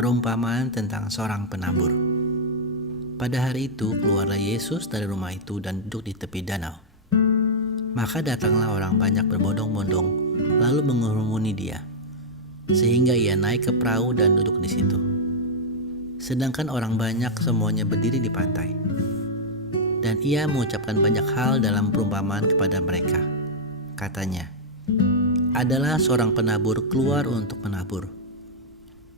Perumpamaan tentang seorang penabur. Pada hari itu keluarlah Yesus dari rumah itu dan duduk di tepi danau. Maka datanglah orang banyak berbondong-bondong lalu mengurumuni dia, sehingga ia naik ke perahu dan duduk di situ. Sedangkan orang banyak semuanya berdiri di pantai. Dan ia mengucapkan banyak hal dalam perumpamaan kepada mereka. Katanya, adalah seorang penabur keluar untuk menabur.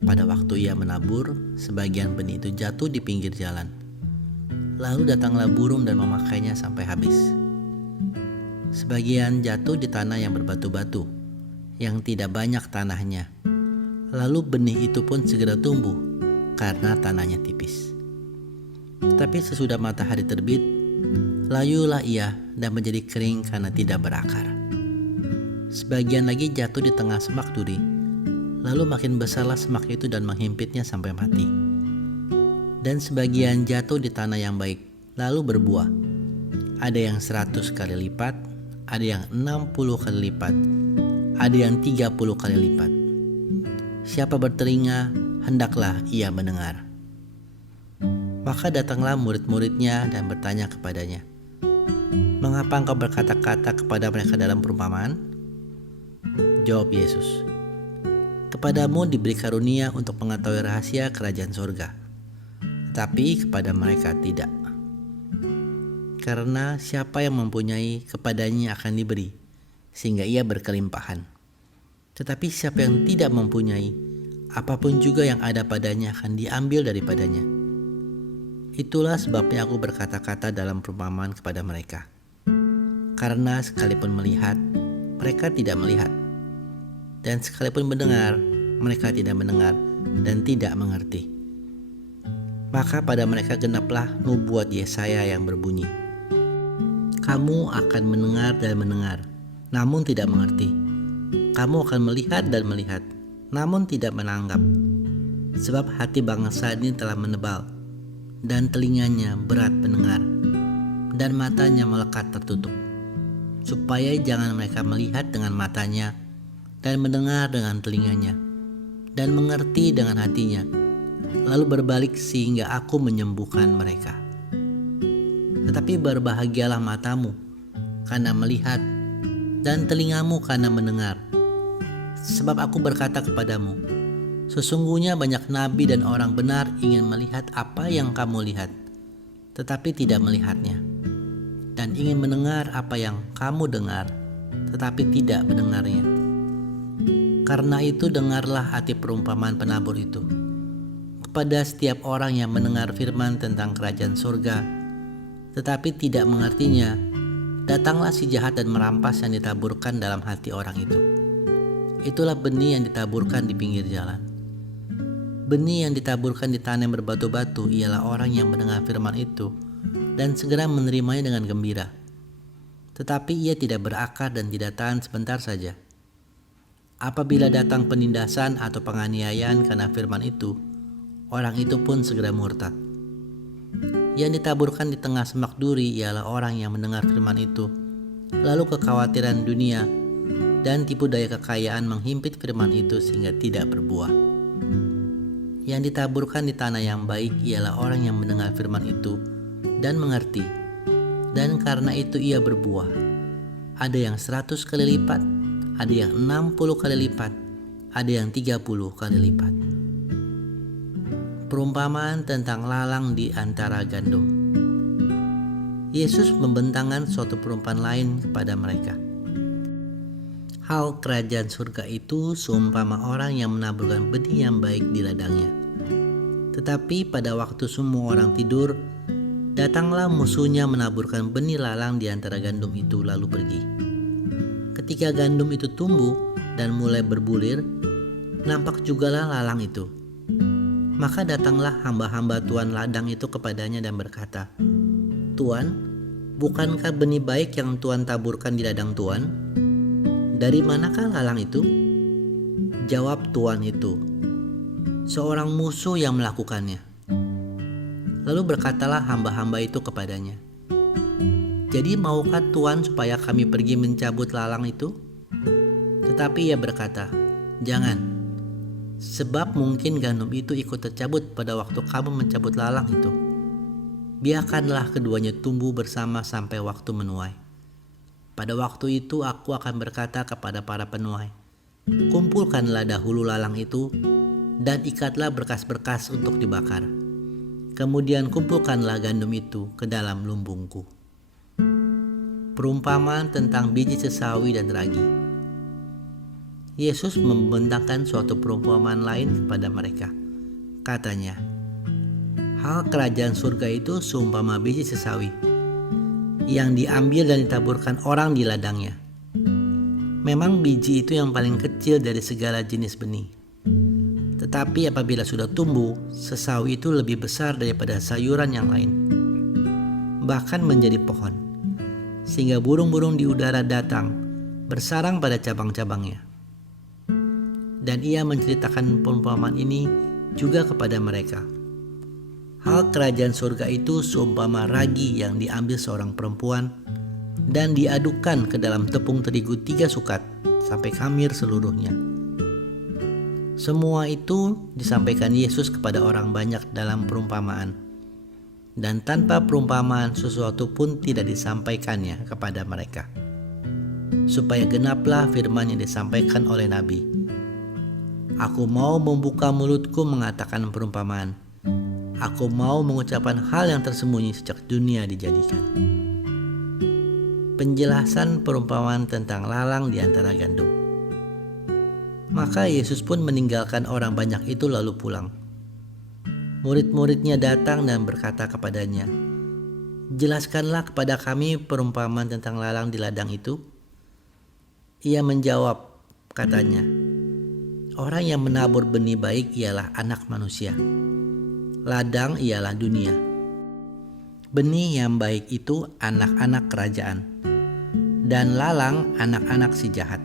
Pada waktu ia menabur, sebagian benih itu jatuh di pinggir jalan. Lalu datanglah burung dan memakainya sampai habis. Sebagian jatuh di tanah yang berbatu-batu, yang tidak banyak tanahnya. Lalu benih itu pun segera tumbuh, karena tanahnya tipis. Tetapi sesudah matahari terbit, layulah ia dan menjadi kering karena tidak berakar. Sebagian lagi jatuh di tengah semak duri. Lalu makin besarlah semak itu dan menghimpitnya sampai mati. Dan sebagian jatuh di tanah yang baik, lalu berbuah. Ada yang 100 kali lipat, ada yang 60 kali lipat, ada yang 30 kali lipat. Siapa bertelinga, hendaklah ia mendengar. Maka datanglah murid-muridnya dan bertanya kepadanya, "Mengapa engkau berkata-kata kepada mereka dalam perumpamaan?" Jawab Yesus, "Kepadamu diberi karunia untuk mengetahui rahasia kerajaan surga, tetapi kepada mereka tidak. Karena siapa yang mempunyai, kepadanya akan diberi, sehingga ia berkelimpahan. Tetapi siapa yang tidak mempunyai, apapun juga yang ada padanya akan diambil daripadanya. Itulah sebabnya aku berkata-kata dalam perumpamaan kepada mereka. Karena sekalipun melihat, mereka tidak melihat. Dan sekalipun mendengar, mereka tidak mendengar dan tidak mengerti. Maka pada mereka genaplah nubuat Yesaya yang berbunyi, kamu akan mendengar dan mendengar, namun tidak mengerti. Kamu akan melihat dan melihat, namun tidak menanggap. Sebab hati bangsa ini telah menebal, dan telinganya berat mendengar, dan matanya melekat tertutup, supaya jangan mereka melihat dengan matanya, dan mendengar dengan telinganya, dan mengerti dengan hatinya, lalu berbalik sehingga aku menyembuhkan mereka. Tetapi berbahagialah matamu karena melihat, dan telingamu karena mendengar. Sebab aku berkata kepadamu, sesungguhnya banyak nabi dan orang benar ingin melihat apa yang kamu lihat, tetapi tidak melihatnya, dan ingin mendengar apa yang kamu dengar, tetapi tidak mendengarnya. Karena itu dengarlah arti perumpamaan penabur itu. Kepada setiap orang yang mendengar firman tentang kerajaan surga, tetapi tidak mengertinya, datanglah si jahat dan merampas yang ditaburkan dalam hati orang itu. Itulah benih yang ditaburkan di pinggir jalan. Benih yang ditaburkan di tanah yang berbatu-batu ialah orang yang mendengar firman itu dan segera menerimanya dengan gembira. Tetapi ia tidak berakar dan tidak tahan sebentar saja. Apabila datang penindasan atau penganiayaan karena firman itu, orang itu pun segera murtad. Yang ditaburkan di tengah semak duri ialah orang yang mendengar firman itu, lalu kekhawatiran dunia dan tipu daya kekayaan menghimpit firman itu sehingga tidak berbuah. Yang ditaburkan di tanah yang baik ialah orang yang mendengar firman itu dan mengerti, dan karena itu ia berbuah. Ada yang 100 kali lipat, ada yang 60 kali lipat, ada yang 30 kali lipat. Perumpamaan tentang lalang di antara gandum. Yesus membentangkan suatu perumpamaan lain kepada mereka. Hal kerajaan surga itu seumpama orang yang menaburkan benih yang baik di ladangnya. Tetapi pada waktu semua orang tidur, datanglah musuhnya menaburkan benih lalang di antara gandum itu lalu pergi. Ketika gandum itu tumbuh dan mulai berbulir, nampak jugalah lalang itu. Maka datanglah hamba-hamba tuan ladang itu kepadanya dan berkata, "Tuan, bukankah benih baik yang Tuan taburkan di ladang Tuan? Dari manakah lalang itu?" Jawab tuan itu, "Seorang musuh yang melakukannya." Lalu berkatalah hamba-hamba itu kepadanya, "Jadi maukah Tuan supaya kami pergi mencabut lalang itu?" Tetapi ia berkata, "Jangan. Sebab mungkin gandum itu ikut tercabut pada waktu kamu mencabut lalang itu. Biarkanlah keduanya tumbuh bersama sampai waktu menuai. Pada waktu itu aku akan berkata kepada para penuai, kumpulkanlah dahulu lalang itu dan ikatlah berkas-berkas untuk dibakar. Kemudian kumpulkanlah gandum itu ke dalam lumbungku. Perumpamaan tentang biji sesawi dan ragi. Yesus membentangkan suatu perumpamaan lain kepada mereka. Katanya, hal kerajaan surga itu seumpama biji sesawi yang diambil dan ditaburkan orang di ladangnya. Memang biji itu yang paling kecil dari segala jenis benih. Tetapi apabila sudah tumbuh, sesawi itu lebih besar daripada sayuran yang lain, bahkan menjadi pohon, sehingga burung-burung di udara datang bersarang pada cabang-cabangnya. Dan ia menceritakan perumpamaan ini juga kepada mereka. Hal kerajaan surga itu seumpama ragi yang diambil seorang perempuan dan diadukkan ke dalam tepung terigu 3 sukat sampai khamir seluruhnya. Semua itu disampaikan Yesus kepada orang banyak dalam perumpamaan. Dan tanpa perumpamaan sesuatu pun tidak disampaikannya kepada mereka, supaya genaplah firman yang disampaikan oleh Nabi. Aku mau membuka mulutku mengatakan perumpamaan. Aku mau mengucapkan hal yang tersembunyi sejak dunia dijadikan. Penjelasan perumpamaan tentang lalang di antara gandum. Maka Yesus pun meninggalkan orang banyak itu lalu pulang. Murid-muridnya datang dan berkata kepadanya, jelaskanlah kepada kami perumpamaan tentang lalang di ladang itu. Ia menjawab, katanya, orang yang menabur benih baik ialah anak manusia. Ladang ialah dunia. Benih yang baik itu anak-anak kerajaan, dan lalang anak-anak si jahat.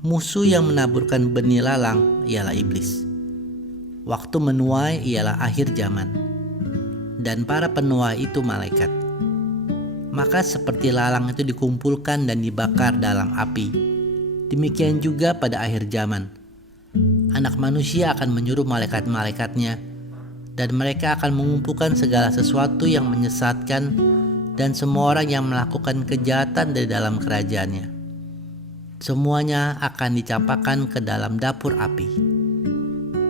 Musuh yang menaburkan benih lalang ialah iblis. Waktu menuai ialah akhir zaman, dan para penuai itu malaikat. Maka seperti lalang itu dikumpulkan dan dibakar dalam api, demikian juga pada akhir zaman. Anak manusia akan menyuruh malaikat-malaikatnya, dan mereka akan mengumpulkan segala sesuatu yang menyesatkan dan semua orang yang melakukan kejahatan dari dalam kerajaannya. Semuanya akan dicampakkan ke dalam dapur api.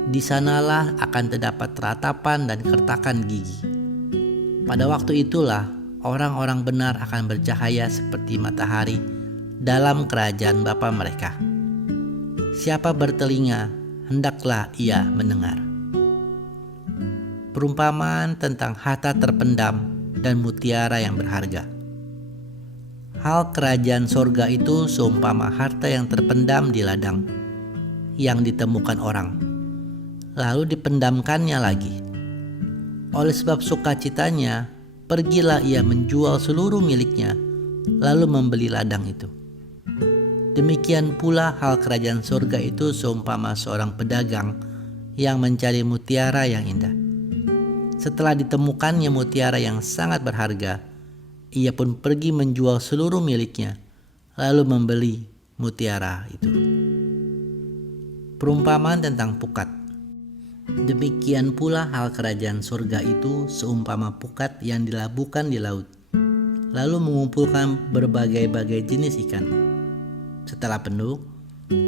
Di sanalah akan terdapat ratapan dan kertakan gigi. Pada waktu itulah orang-orang benar akan bercahaya seperti matahari dalam kerajaan Bapa mereka. Siapa bertelinga, hendaklah ia mendengar. Perumpamaan tentang harta terpendam dan mutiara yang berharga. Hal kerajaan sorga itu seumpama harta yang terpendam di ladang, yang ditemukan orang, lalu dipendamkannya lagi. Oleh sebab sukacitanya, pergilah ia menjual seluruh miliknya, lalu membeli ladang itu. Demikian pula hal kerajaan sorga itu seumpama seorang pedagang yang mencari mutiara yang indah. Setelah ditemukannya mutiara yang sangat berharga, ia pun pergi menjual seluruh miliknya, lalu membeli mutiara itu. Perumpamaan tentang pukat. Demikian pula hal kerajaan surga itu seumpama pukat yang dilabuhkan di laut, lalu mengumpulkan berbagai-bagai jenis ikan. Setelah penuh,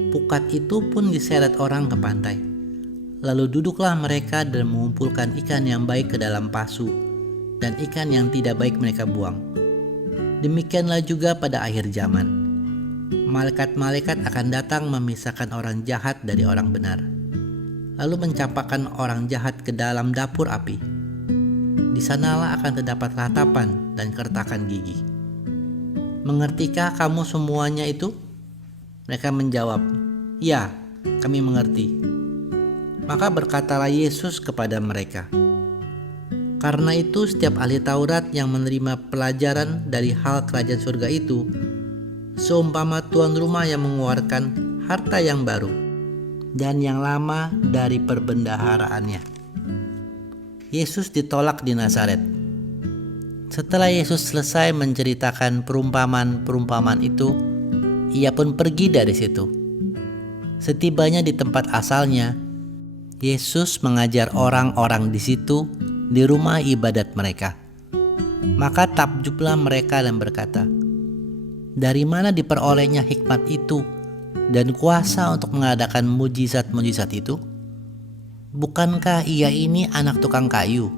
pukat itu pun diseret orang ke pantai. Lalu duduklah mereka dan mengumpulkan ikan yang baik ke dalam pasu, dan ikan yang tidak baik mereka buang. Demikianlah juga pada akhir zaman. Malaikat-malaikat akan datang memisahkan orang jahat dari orang benar, lalu mencampakkan orang jahat ke dalam dapur api. Di sanalah akan terdapat ratapan dan kertakan gigi. Mengertikah kamu semuanya itu? Mereka menjawab, ya, kami mengerti. Maka berkatalah Yesus kepada mereka, karena itu setiap ahli Taurat yang menerima pelajaran dari hal kerajaan surga itu, seumpama tuan rumah yang mengeluarkan harta yang baru dan yang lama dari perbendaharaannya. Yesus ditolak di Nazaret. Setelah Yesus selesai menceritakan perumpamaan itu, ia pun pergi dari situ. Setibanya di tempat asalnya, Yesus mengajar orang-orang di situ di rumah ibadat mereka. Maka takjublah mereka dan berkata, "Dari mana diperolehnya hikmat itu dan kuasa untuk mengadakan mujizat-mujizat itu? Bukankah ia ini anak tukang kayu?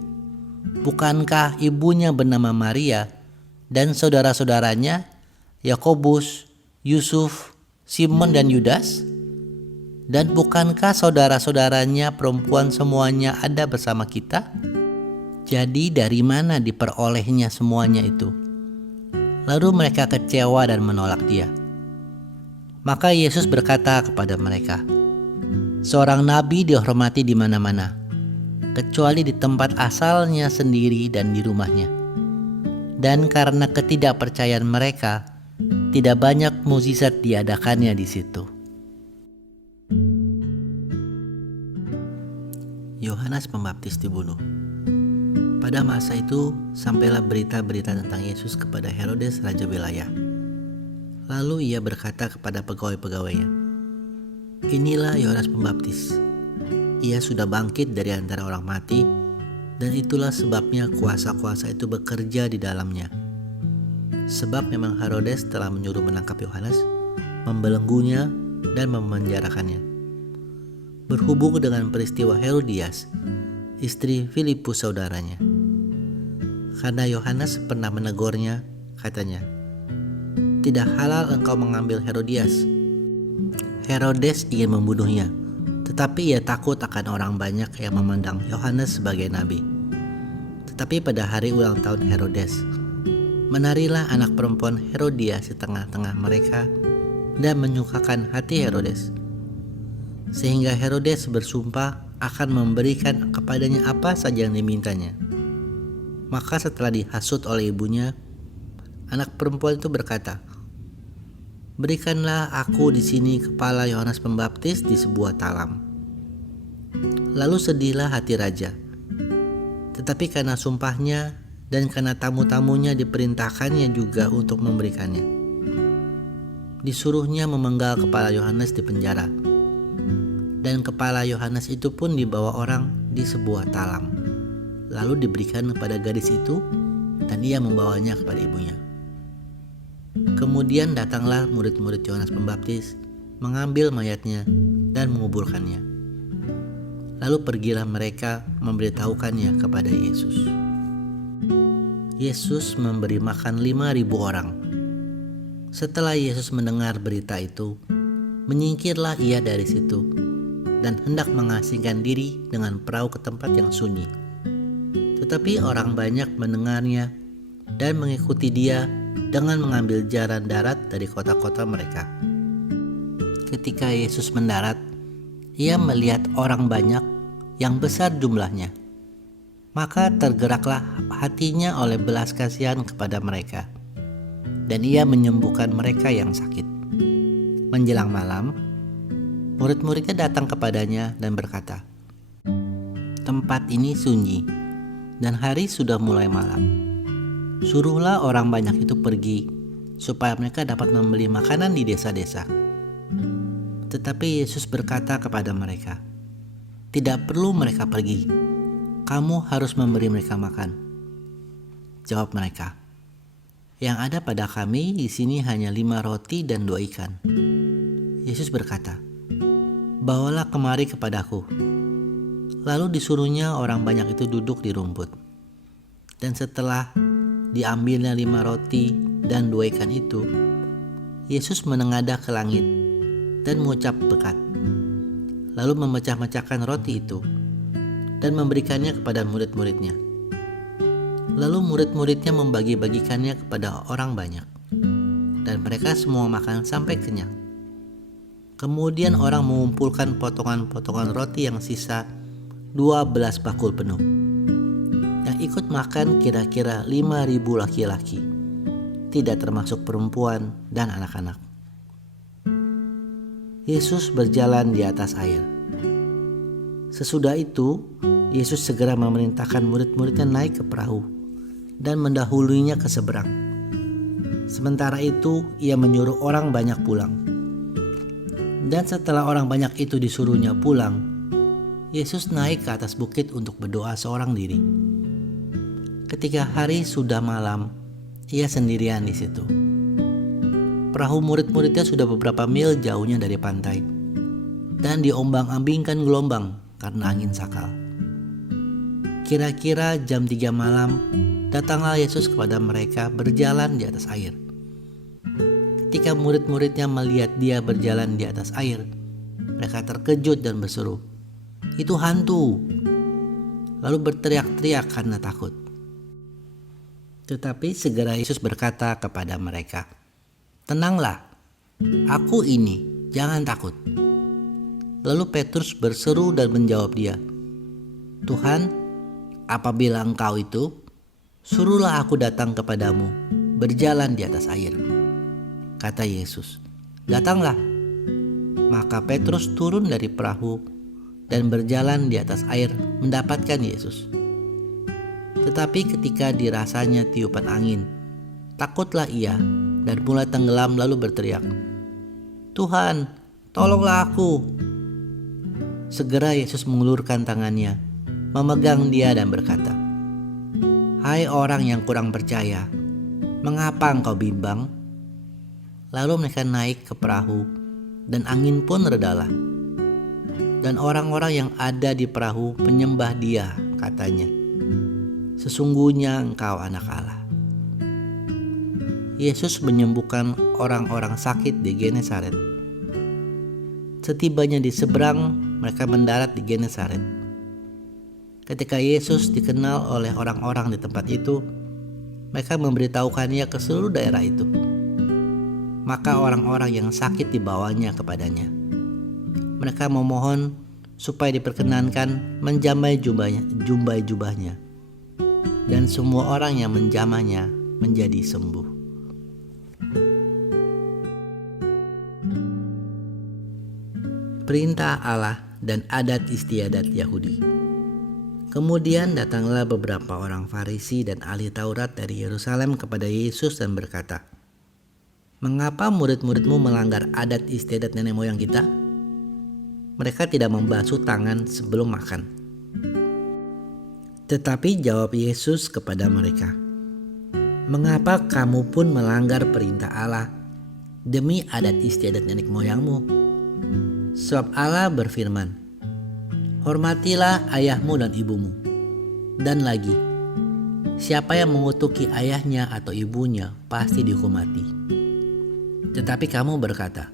Bukankah ibunya bernama Maria dan saudara-saudaranya Yakobus, Yusuf, Simon dan Yudas? Dan bukankah saudara-saudaranya perempuan semuanya ada bersama kita? Jadi dari mana diperolehnya semuanya itu?" Lalu mereka kecewa dan menolak dia. Maka Yesus berkata kepada mereka, "Seorang nabi dihormati di mana-mana, kecuali di tempat asalnya sendiri dan di rumahnya." Dan karena ketidakpercayaan mereka, tidak banyak mukjizat diadakannya di situ. Yohanes Pembaptis dibunuh. Pada masa itu, sampailah berita-berita tentang Yesus kepada Herodes raja wilayah. Lalu ia berkata kepada pegawai-pegawainya, "Inilah Yohanes Pembaptis. Ia sudah bangkit dari antara orang mati, dan itulah sebabnya kuasa-kuasa itu bekerja di dalamnya." Sebab memang Herodes telah menyuruh menangkap Yohanes, membelenggunya, dan memenjarakannya. Berhubung dengan peristiwa Herodias, istri Filipus saudaranya. Karena Yohanes pernah menegurnya, katanya, "Tidak halal engkau mengambil Herodias." Herodes ingin membunuhnya, tetapi ia takut akan orang banyak yang memandang Yohanes sebagai nabi. Tetapi pada hari ulang tahun Herodes, menarilah anak perempuan Herodias di tengah-tengah mereka dan menyukakan hati Herodes. Sehingga Herodes bersumpah akan memberikan kepadanya apa saja yang dimintanya. Maka setelah dihasut oleh ibunya, anak perempuan itu berkata, "Berikanlah aku di sini kepala Yohanes Pembaptis di sebuah talam." Lalu sedihlah hati raja. Tetapi karena sumpahnya dan karena tamu-tamunya diperintahkannya juga untuk memberikannya, disuruhnya memenggal kepala Yohanes di penjara. Dan kepala Yohanes itu pun dibawa orang di sebuah talam, lalu diberikan kepada gadis itu, dan ia membawanya kepada ibunya. Kemudian datanglah murid-murid Yohanes Pembaptis, mengambil mayatnya dan menguburkannya. Lalu pergilah mereka memberitahukannya kepada Yesus. Yesus memberi makan 5.000 orang. Setelah Yesus mendengar berita itu, menyingkirlah ia dari situ dan hendak mengasingkan diri dengan perahu ke tempat yang sunyi. Tetapi orang banyak mendengarnya dan mengikuti dia dengan mengambil jalan darat dari kota-kota mereka. Ketika Yesus mendarat, ia melihat orang banyak yang besar jumlahnya. Maka tergeraklah hatinya oleh belas kasihan kepada mereka, dan ia menyembuhkan mereka yang sakit. Menjelang malam, murid-muridnya datang kepadanya dan berkata, "Tempat ini sunyi, dan hari sudah mulai malam. Suruhlah orang banyak itu pergi, supaya mereka dapat membeli makanan di desa-desa." Tetapi Yesus berkata kepada mereka, "Tidak perlu mereka pergi, kamu harus memberi mereka makan." Jawab mereka, "Yang ada pada kami di sini hanya 5 roti dan 2 ikan." Yesus berkata, "Bawalah kemari kepadaku." Lalu disuruhnya orang banyak itu duduk di rumput. Dan setelah diambilnya 5 roti dan 2 ikan itu, Yesus menengadah ke langit dan mengucap berkat. Lalu memecah-mecahkan roti itu dan memberikannya kepada murid-muridnya. Lalu murid-muridnya membagi-bagikannya kepada orang banyak, dan mereka semua makan sampai kenyang. Kemudian orang mengumpulkan potongan-potongan roti yang sisa 12 bakul penuh. Yang ikut makan kira-kira 5.000 laki-laki, tidak termasuk perempuan dan anak-anak. Yesus berjalan di atas air. Sesudah itu, Yesus segera memerintahkan murid-muridnya naik ke perahu dan mendahulunya ke seberang. Sementara itu, ia menyuruh orang banyak pulang. Dan setelah orang banyak itu disuruhnya pulang, Yesus naik ke atas bukit untuk berdoa seorang diri. Ketika hari sudah malam, ia sendirian di situ. Perahu murid-muridnya sudah beberapa mil jauhnya dari pantai dan diombang-ambingkan gelombang karena angin sakal. Kira-kira jam 3 malam, datanglah Yesus kepada mereka berjalan di atas air. Ketika murid-muridnya melihat dia berjalan di atas air, mereka terkejut dan berseru, "Itu hantu!" Lalu berteriak-teriak karena takut. Tetapi segera Yesus berkata kepada mereka, "Tenanglah, aku ini, jangan takut." Lalu Petrus berseru dan menjawab dia, "Tuhan, apabila Engkau itu, suruhlah aku datang kepadamu berjalan di atas air." Kata Yesus, "Datanglah." Maka Petrus turun dari perahu dan berjalan di atas air mendapatkan Yesus. Tetapi ketika dirasanya tiupan angin, takutlah ia dan mulai tenggelam lalu berteriak, "Tuhan, tolonglah aku." Segera Yesus mengulurkan tangannya, memegang dia dan berkata, "Hai orang yang kurang percaya, mengapa engkau bimbang?" Lalu mereka naik ke perahu dan angin pun redalah. Dan orang-orang yang ada di perahu menyembah dia, katanya, "Sesungguhnya engkau anak Allah." Yesus menyembuhkan orang-orang sakit di Genesaret. Setibanya di seberang, mereka mendarat di Genesaret. Ketika Yesus dikenal oleh orang-orang di tempat itu, mereka memberitahukannya ke seluruh daerah itu. Maka orang-orang yang sakit dibawanya kepadanya. Mereka memohon supaya diperkenankan menjamai jubahnya. Dan semua orang yang menjamahnya menjadi sembuh. Perintah Allah dan adat istiadat Yahudi. Kemudian datanglah beberapa orang Farisi dan ahli Taurat dari Yerusalem kepada Yesus dan berkata, "Mengapa murid-muridmu melanggar adat istiadat nenek moyang kita? Mereka tidak membasuh tangan sebelum makan." Tetapi jawab Yesus kepada mereka, "Mengapa kamu pun melanggar perintah Allah demi adat istiadat nenek moyangmu? Sebab Allah berfirman, 'Hormatilah ayahmu dan ibumu.' Dan lagi, siapa yang mengutuki ayahnya atau ibunya pasti dihukum mati. Tetapi kamu berkata,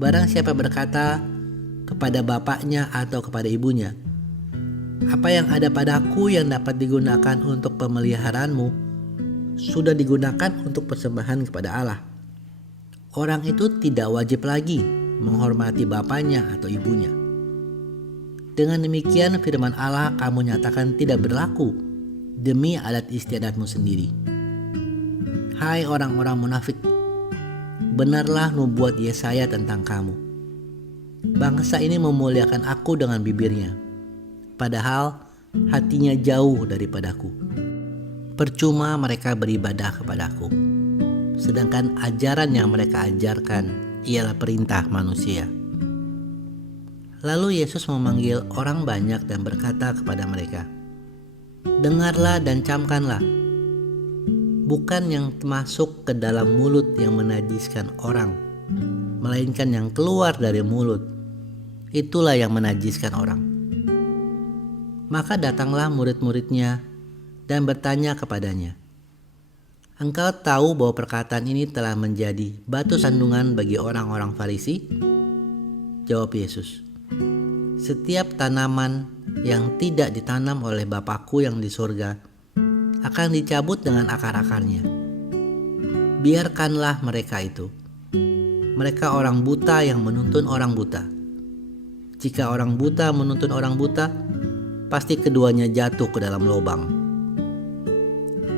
barang siapa berkata kepada bapaknya atau kepada ibunya, 'Apa yang ada padaku yang dapat digunakan untuk pemeliharaanmu, sudah digunakan untuk persembahan kepada Allah,' orang itu tidak wajib lagi menghormati bapaknya atau ibunya. Dengan demikian firman Allah kamu nyatakan tidak berlaku demi adat istiadatmu sendiri. Hai orang-orang munafik, benarlah nubuat Yesaya tentang kamu. Bangsa ini memuliakan aku dengan bibirnya, padahal hatinya jauh daripadaku. Percuma mereka beribadah kepadaku, sedangkan ajaran yang mereka ajarkan ialah perintah manusia." Lalu Yesus memanggil orang banyak dan berkata kepada mereka, "Dengarlah dan camkanlah. Bukan yang masuk ke dalam mulut yang menajiskan orang, melainkan yang keluar dari mulut, itulah yang menajiskan orang." Maka datanglah murid-muridnya dan bertanya kepadanya, "Engkau tahu bahwa perkataan ini telah menjadi batu sandungan bagi orang-orang Farisi?" Jawab Yesus, "Setiap tanaman yang tidak ditanam oleh Bapakku yang di surga akan dicabut dengan akar-akarnya. Biarkanlah mereka itu. Mereka orang buta yang menuntun orang buta. Jika orang buta menuntun orang buta, pasti keduanya jatuh ke dalam lubang."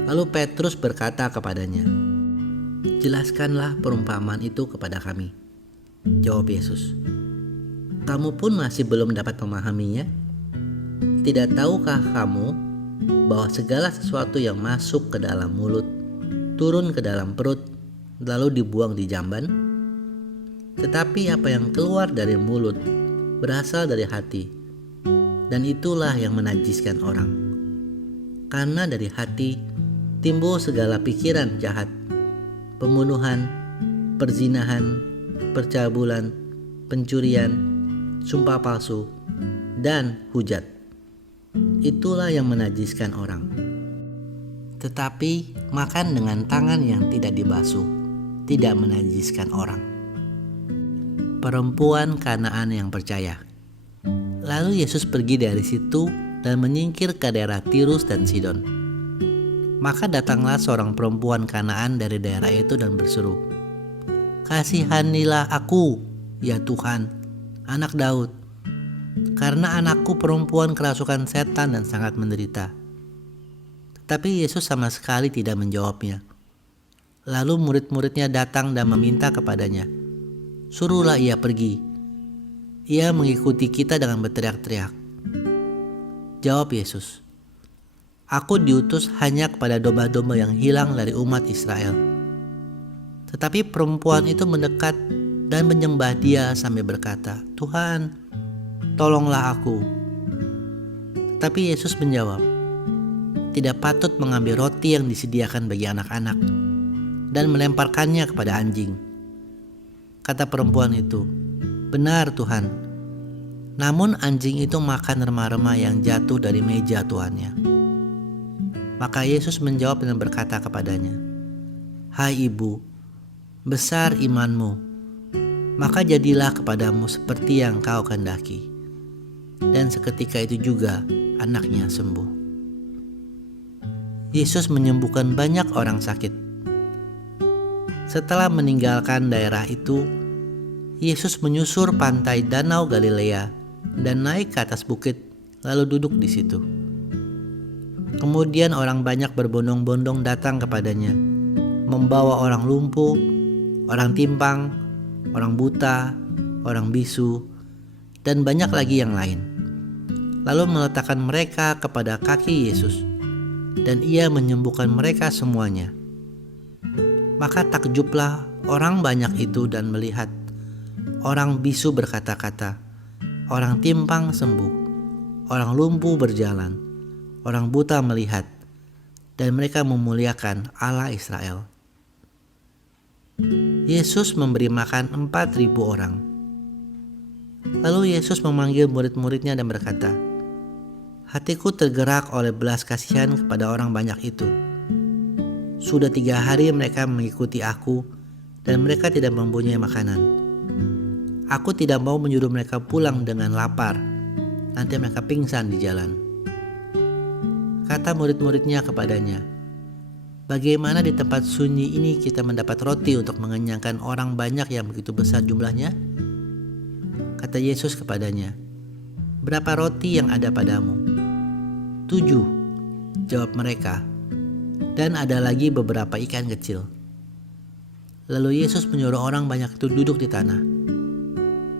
Lalu Petrus berkata kepadanya, "Jelaskanlah perumpamaan itu kepada kami." Jawab Yesus, "Kamu pun masih belum dapat memahaminya? Tidak tahukah kamu bahwa segala sesuatu yang masuk ke dalam mulut, turun ke dalam perut, lalu dibuang di jamban? Tetapi apa yang keluar dari mulut berasal dari hati, dan itulah yang menajiskan orang. Karena dari hati timbul segala pikiran jahat, pembunuhan, perzinahan, percabulan, pencurian, sumpah palsu, dan hujat. Itulah yang menajiskan orang. Tetapi makan dengan tangan yang tidak dibasuh tidak menajiskan orang. Perempuan Kanaan yang percaya. Lalu Yesus pergi dari situ dan menyingkir ke daerah Tirus dan Sidon. Maka datanglah seorang perempuan Kanaan dari daerah itu dan berseru, "Kasihanilah aku, ya Tuhan, anak Daud, karena anakku perempuan kerasukan setan dan sangat menderita." Tetapi Yesus sama sekali tidak menjawabnya. Lalu murid-muridnya datang dan meminta kepadanya, "Suruhlah ia pergi. Ia mengikuti kita dengan berteriak-teriak." Jawab Yesus, "Aku diutus hanya kepada domba-domba yang hilang dari umat Israel." Tetapi perempuan itu mendekat dan menyembah Dia sambil berkata, "Tuhan, tolonglah aku." Tetapi Yesus menjawab, "Tidak patut mengambil roti yang disediakan bagi anak-anak dan melemparkannya kepada anjing." Kata perempuan itu, "Benar Tuhan, namun anjing itu makan remah-remah yang jatuh dari meja tuannya." Maka Yesus menjawab dan berkata kepadanya, "Hai ibu, besar imanmu, maka jadilah kepadamu seperti yang kau kehendaki." Dan seketika itu juga anaknya sembuh. Yesus menyembuhkan banyak orang sakit. Setelah meninggalkan daerah itu, Yesus menyusur pantai Danau Galilea dan naik ke atas bukit, lalu duduk di situ. Kemudian orang banyak berbondong-bondong datang kepadanya, membawa orang lumpuh, orang timpang, orang buta, orang bisu, dan banyak lagi yang lain. Lalu meletakkan mereka kepada kaki Yesus, dan Ia menyembuhkan mereka semuanya. Maka takjublah orang banyak itu dan melihat orang bisu berkata-kata, orang timpang sembuh, orang lumpuh berjalan, orang buta melihat, dan mereka memuliakan Allah Israel. Yesus memberi makan 4.000 orang. Lalu Yesus memanggil murid-muridnya dan berkata, "Hatiku tergerak oleh belas kasihan kepada orang banyak itu. Sudah 3 hari mereka mengikuti aku dan mereka tidak mempunyai makanan. Aku tidak mau menyuruh mereka pulang dengan lapar, nanti mereka pingsan di jalan." Kata murid-muridnya kepadanya, "Bagaimana di tempat sunyi ini kita mendapat roti untuk mengenyangkan orang banyak yang begitu besar jumlahnya?" Kata Yesus kepadanya, "Berapa roti yang ada padamu?" 7, jawab mereka. "Dan ada lagi beberapa ikan kecil." Lalu Yesus menyuruh orang banyak itu duduk di tanah.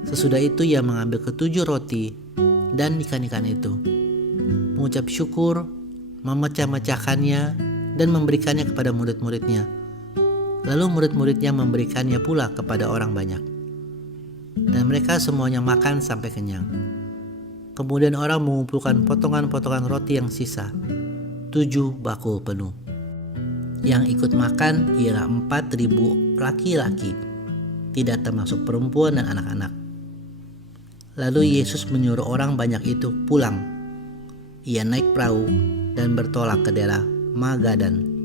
Sesudah itu Ia mengambil ke-7 roti dan ikan-ikan itu, mengucap syukur, memecah-mecahkannya dan memberikannya kepada murid-muridnya. Lalu murid-muridnya memberikannya pula kepada orang banyak. Dan mereka semuanya makan sampai kenyang. Kemudian orang mengumpulkan potongan-potongan roti yang sisa, 7 bakul penuh. Yang ikut makan ialah 4.000 laki-laki, tidak termasuk perempuan dan anak-anak. Lalu Yesus menyuruh orang banyak itu pulang. Ia naik perahu dan bertolak ke daerah Magadan.